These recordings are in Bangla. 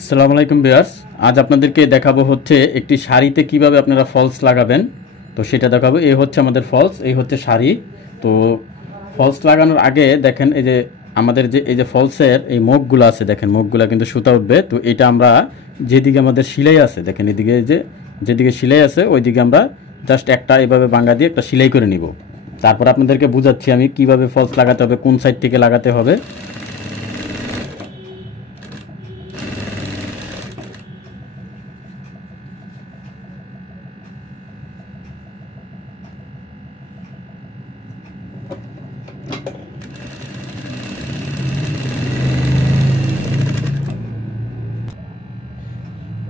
আসসালামু আলাইকুম ভিউয়ার্স, আজ আপনাদেরকে দেখাবো হচ্ছে একটি শাড়িতে কিভাবে আপনারা ফলস লাগাবেন। তো সেটা দেখাবো। এই হচ্ছে আমাদের ফলস, এই হচ্ছে শাড়ি। তো ফলস লাগানোর আগে দেখেন এই যে আমাদের যে ফলসের এই মুখগুলো আছে, দেখেন মুখগুলো কিন্তু সুতা উঠবে। তো এটা আমরা যেদিকে আমাদের সেলাই আছে, দেখেন এদিকে যেদিকে সেলাই আছে ওইদিকে আমরা জাস্ট একটা এভাবে বাঙ্গা দিয়ে একটা সেলাই করে নিব। তারপর আপনাদেরকে বুঝাচ্ছি আমি কিভাবে ফলস লাগাতে হবে, কোন সাইড থেকে লাগাতে হবে।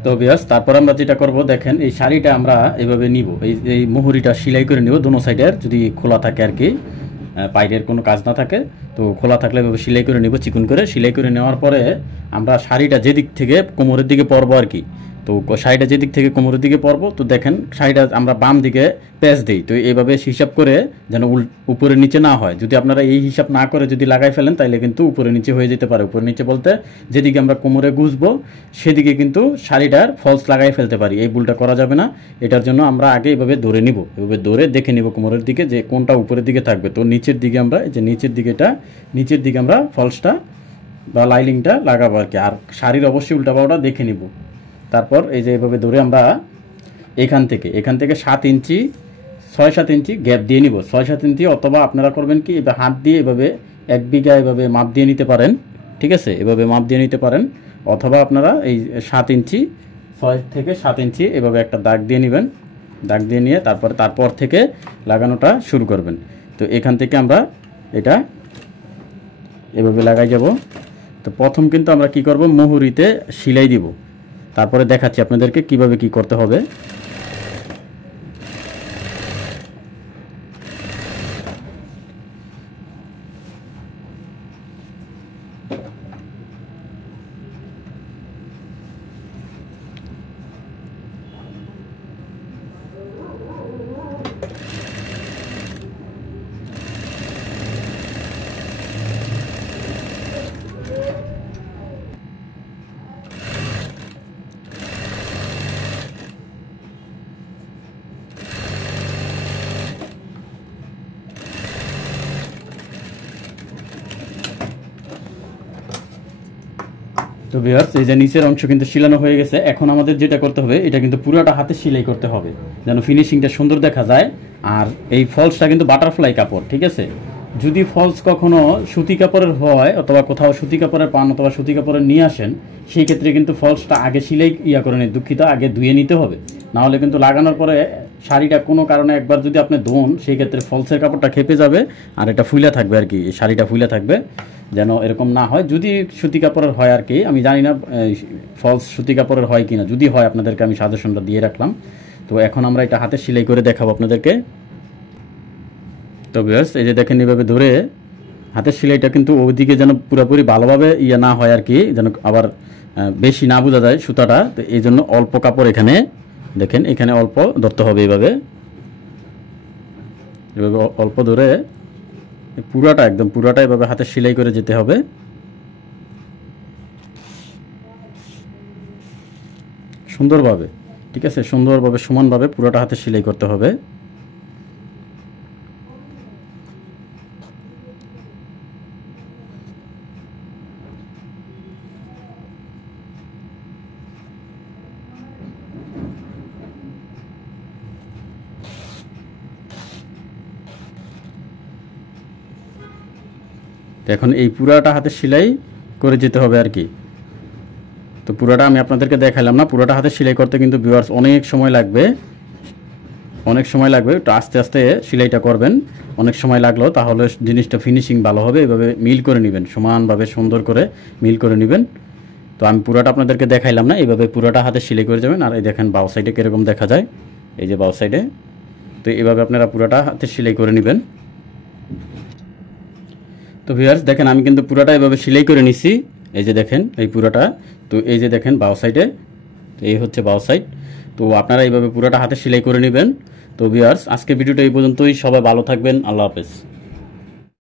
তো ভিউয়ার্স, তারপর আমরা যেটা করব, দেখেন এই শাড়িটা আমরা এভাবে নিব, এই মুহুরিটা সেলাই করে নিব দোনো সাইডের, যদি খোলা থাকে আর কি, পাইরের কোনো কাজ না থাকে। তো খোলা থাকলে এভাবে সেলাই করে নিব, চিকন করে সেলাই করে নেওয়ার পরে আমরা শাড়িটা যেদিক থেকে কোমরের দিকে পরবো আর কি। তো শাড়িটা যেদিক থেকে কোমরের দিকে পরবো, তো দেখেন শাড়িটা আমরা বাম দিকে প্যাচ দিই। তো এইভাবে হিসাব করে যেন উপরে নিচে না হয়। যদি আপনারা এই হিসাব না করে যদি লাগাই ফেলেন তাহলে কিন্তু উপরে নিচে হয়ে যেতে পারে। উপরে নিচে বলতে যেদিকে আমরা কোমরে গুজবো সেদিকে কিন্তু শাড়িটার ফলস লাগাই ফেলতে পারি। এই ভুলটা করা যাবে না। এটার জন্য আমরা আগে এইভাবে ধরে নিব, এভাবে ধরে দেখে নিব কোমরের দিকে যে কোনটা উপরের দিকে থাকবে। তো নিচের দিকে আমরা এই যে নিচের দিকে আমরা ফলসটা বা লাইলিংটা লাগাবো আর কি। আর শাড়ির অবশ্যই উল্টাপাল্টা দেখে নিব। তারপর এই যে এভাবে ধরে আমরা এখান থেকে 7 ইঞ্চি 6-7 ইঞ্চি গ্যাপ দিয়ে নিব। 6-7 ইঞ্চি, অথবা আপনারা করবেন কি হাত দিয়ে এভাবে 1 বিঘা এভাবে মাপ দিয়ে নিতে পারেন। ঠিক আছে, এভাবে মাপ দিয়ে নিতে পারেন। অথবা আপনারা এই 7 ইঞ্চি 6 থেকে 7 ইঞ্চি এভাবে একটা দাগ দিয়ে নেবেন। দাগ দিয়ে নিয়ে তারপর থেকে লাগানোটা শুরু করবেন। তো এখান থেকে আমরা এটা এভাবে লাগাই যাব। তো প্রথম কিন্তু আমরা কি করব, মুহুরিতে সেলাই দিব। তারপরে দেখাচ্ছি আপনাদেরকে কিভাবে কি করতে হবে। তো ভিউয়ার্স, এই যে নিচের অংশ কিন্তু সেলানো হয়ে গেছে। এখন আমাদের যেটা করতে হবে, এটা কিন্তু পুরোটা হাতে সেলাই করতে হবে যেন ফিনিশিংটা সুন্দর দেখা যায়। আর এই ফলসটা কিন্তু বাটারফ্লাই কাপড়, ঠিক আছে। যদি ফলস কখনো সুতি কাপড়ের হয়, অথবা কোথাও সুতি কাপড়ের পান অথবা সুতি কাপড়ের নিয়ে আসেন, সেই ক্ষেত্রে কিন্তু ফলসটা আগে সেলাই করে নিন, দুঃখিত, আগে ধুয়ে নিতে হবে। না হলে কিন্তু লাগানোর পরে শাড়িটা কোনো কারণে একবার যদি আপনি ধোন, সেই ক্ষেত্রে ফলসের কাপড়টা খেপে যাবে আর এটা ফুলে থাকবে আর কি, শাড়িটা ফুলে থাকবে। যেন এরকম না হয়। যদি সুতি কাপড়ের হয় আর কি, আমি জানি না ফলস সুতি কাপড়ের হয় কিনা, যদি হয় আপনাদেরকে আমি সাজেশনটা দিয়ে রাখলাম। তো এখন আমরা এটা হাতে সেলাই করে দেখাবো আপনাদেরকে। তো ভিউয়ার্স, এই যে দেখেন এভাবে ধরে হাতের সেলাইটা কিন্তু ওইদিকে যেন পুরোপুরি ভালোভাবে না হয় আর কি, যেন আবার বেশি না বোঝা যায় সুতাটা। তো এই জন্য অল্প কাপড় এখানে দেখেন, এখানে অল্প ধরতে হবে। এভাবে অল্প ধরে পুরাটা এভাবে হাতে সেলাই করে যেতে হবে সুন্দরভাবে। ঠিক আছে, সুন্দরভাবে সমানভাবে পুরোটা হাতে সেলাই করতে হবে। এখন এই পুরাটা হাতে সেলাই করে যেতে হবে আর কি। তো পুরাটা আমি আপনাদেরকে দেখালাম না, পুরাটা হাতে সেলাই করতে কিন্তু ভিউয়ার্স অনেক সময় লাগবে। একটু আস্তে আস্তে সেলাইটা করবেন। অনেক সময় লাগলেও তাহলে জিনিসটা ফিনিশিং ভালো হবে। এভাবে মিল করে নেবেন, সমানভাবে সুন্দর করে মিল করে নেবেন। তো আমি পুরাটা আপনাদেরকে দেখাইলাম না, এইভাবে পুরাটা হাতে সেলাই করে যাবেন। আর এই দেখেন বাউ সাইডে কীরকম দেখা যায়, এই যে বাউ সাইডে। তো এইভাবে আপনারা পুরাটা হাতে সেলাই করে নেবেন। তো ভিউয়ার্স দেখেন, আমি কিন্তু পুরোটা এভাবে সেলাই করে নিছি। এই যে দেখেন এই পুরোটা। তো এই যে দেখেন বাউ সাইডে, তো এই হচ্ছে বাউ সাইড। তো আপনারা এইভাবে পুরোটা হাতে সেলাই করে নেবেন। তো ভিউয়ার্স, আজকে ভিডিওটা এই পর্যন্তই। সবাই ভালো থাকবেন। আল্লাহ হাফেজ।